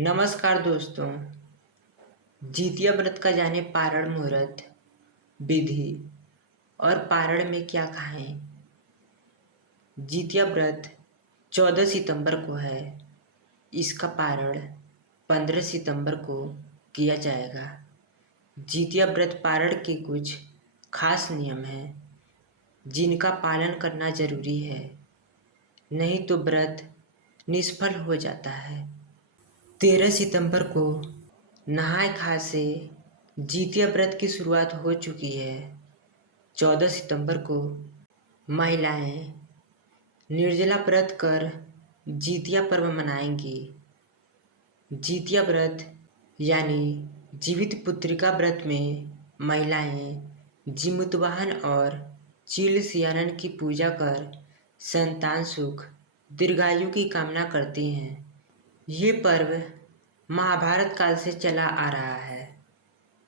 नमस्कार दोस्तों। जितिया व्रत का जाने पारण मुहूर्त, विधि और पारण में क्या खाएं। जितिया व्रत 14 सितंबर को है। इसका पारण 15 सितंबर को किया जाएगा। जितिया व्रत पारण के कुछ खास नियम हैं जिनका पालन करना जरूरी है, नहीं तो व्रत निष्फल हो जाता है। 13 सितंबर को नहाय खाय से जितिया व्रत की शुरुआत हो चुकी है। 14 सितंबर को महिलाएं निर्जला व्रत कर जितिया पर्व मनाएंगी। जितिया व्रत यानी जीवित पुत्रिका व्रत में महिलाएं जीमूतवाहन और चील सियानन की पूजा कर संतान सुख दीर्घायु की कामना करती हैं। ये पर्व महाभारत काल से चला आ रहा है।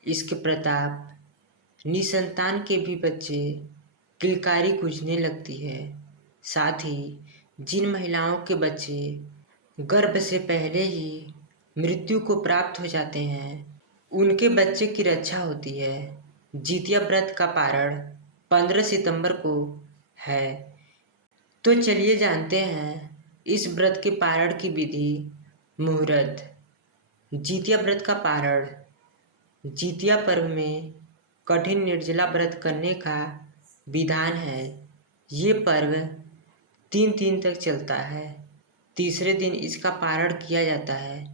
इसके प्रताप निसंतान के भी बच्चे किलकारी गूंजने लगती है। साथ ही जिन महिलाओं के बच्चे गर्भ से पहले ही मृत्यु को प्राप्त हो जाते हैं, उनके बच्चे की रक्षा होती है। जितिया व्रत का पारण 15 सितंबर को है। तो चलिए जानते हैं इस व्रत के पारण की विधि। मुहूर्त। जितिया व्रत का पारण जितिया पर्व में कठिन निर्जला व्रत करने का विधान है। ये पर्व 3 दिन तक चलता है। तीसरे दिन इसका पारण किया जाता है।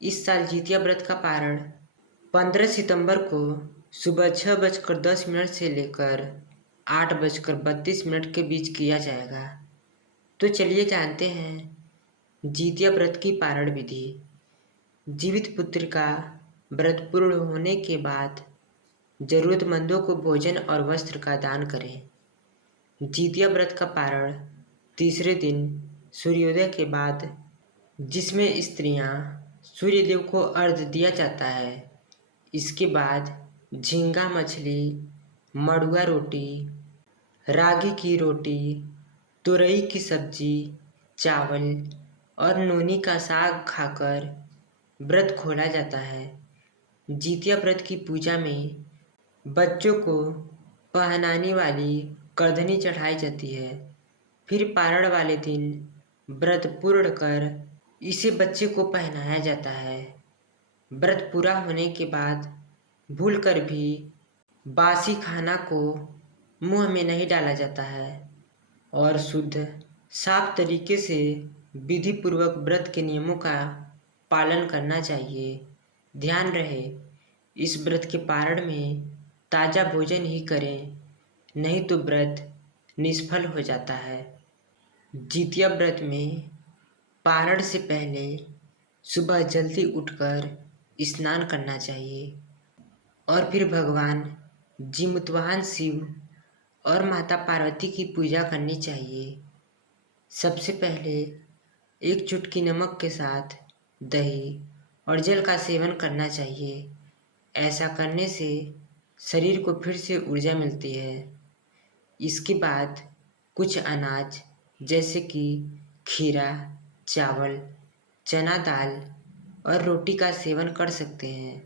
इस साल जितिया व्रत का पारण 15 सितंबर को सुबह 6:10 से लेकर 8:32 के बीच किया जाएगा। तो चलिए जानते हैं जितिया व्रत की पारण विधि। जीवित पुत्र का व्रत पूर्ण होने के बाद जरूरतमंदों को भोजन और वस्त्र का दान करें। जितिया व्रत का पारण तीसरे दिन सूर्योदय के बाद, जिसमें स्त्रियां सूर्यदेव को अर्घ्य दिया जाता है। इसके बाद झींगा मछली, मड़ुआ रोटी, रागी की रोटी, तुरई की सब्जी, चावल और नोनी का साग खाकर व्रत खोला जाता है। जितिया व्रत की पूजा में बच्चों को पहनाने वाली करधनी चढ़ाई जाती है। फिर पारण वाले दिन व्रत पूर्ण कर इसे बच्चे को पहनाया जाता है। व्रत पूरा होने के बाद भूलकर भी बासी खाना को मुंह में नहीं डाला जाता है और शुद्ध साफ तरीके से विधि पूर्वक व्रत के नियमों का पालन करना चाहिए। ध्यान रहे, इस व्रत के पारण में ताज़ा भोजन ही करें, नहीं तो व्रत निष्फल हो जाता है। जितिया व्रत में पारण से पहले सुबह जल्दी उठकर स्नान करना चाहिए और फिर भगवान जीमूतवाहन शिव और माता पार्वती की पूजा करनी चाहिए। सबसे पहले एक चुटकी नमक के साथ दही और जल का सेवन करना चाहिए। ऐसा करने से शरीर को फिर से ऊर्जा मिलती है। इसके बाद कुछ अनाज जैसे कि खीरा, चावल, चना दाल और रोटी का सेवन कर सकते हैं।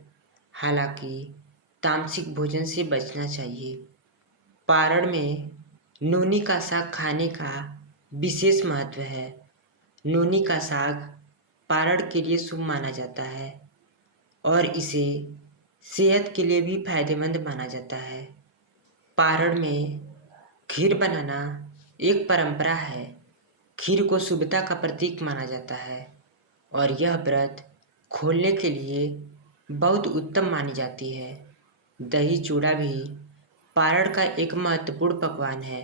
हालांकि तामसिक भोजन से बचना चाहिए। पारण में नोनी का साग खाने का विशेष महत्व है। नोनी का साग पारण के लिए शुभ माना जाता है और इसे सेहत के लिए भी फायदेमंद माना जाता है। पारण में खीर बनाना एक परंपरा है। खीर को शुभता का प्रतीक माना जाता है और यह व्रत खोलने के लिए बहुत उत्तम मानी जाती है। दही चूड़ा भी पारण का एक महत्वपूर्ण पकवान है।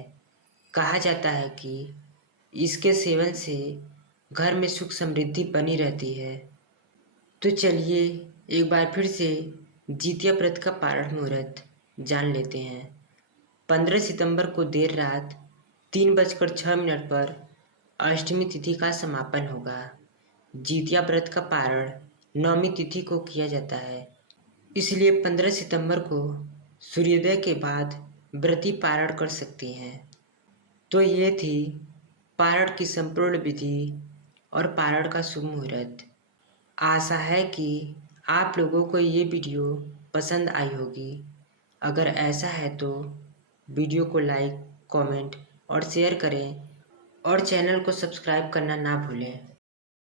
कहा जाता है कि इसके सेवन से घर में सुख समृद्धि बनी रहती है। तो चलिए एक बार फिर से जितिया व्रत का पारण मुहूर्त जान लेते हैं। 15 सितंबर को देर रात 3:06 पर अष्टमी तिथि का समापन होगा। जितिया व्रत का पारण नवमी तिथि को किया जाता है, इसलिए 15 सितंबर को सूर्योदय के बाद व्रती पारण कर सकती हैं। तो ये थी पारण की संपूर्ण विधि और पारण का शुभ मुहूर्त। आशा है कि आप लोगों को ये वीडियो पसंद आई होगी। अगर ऐसा है तो वीडियो को लाइक, कमेंट और शेयर करें और चैनल को सब्सक्राइब करना ना भूलें।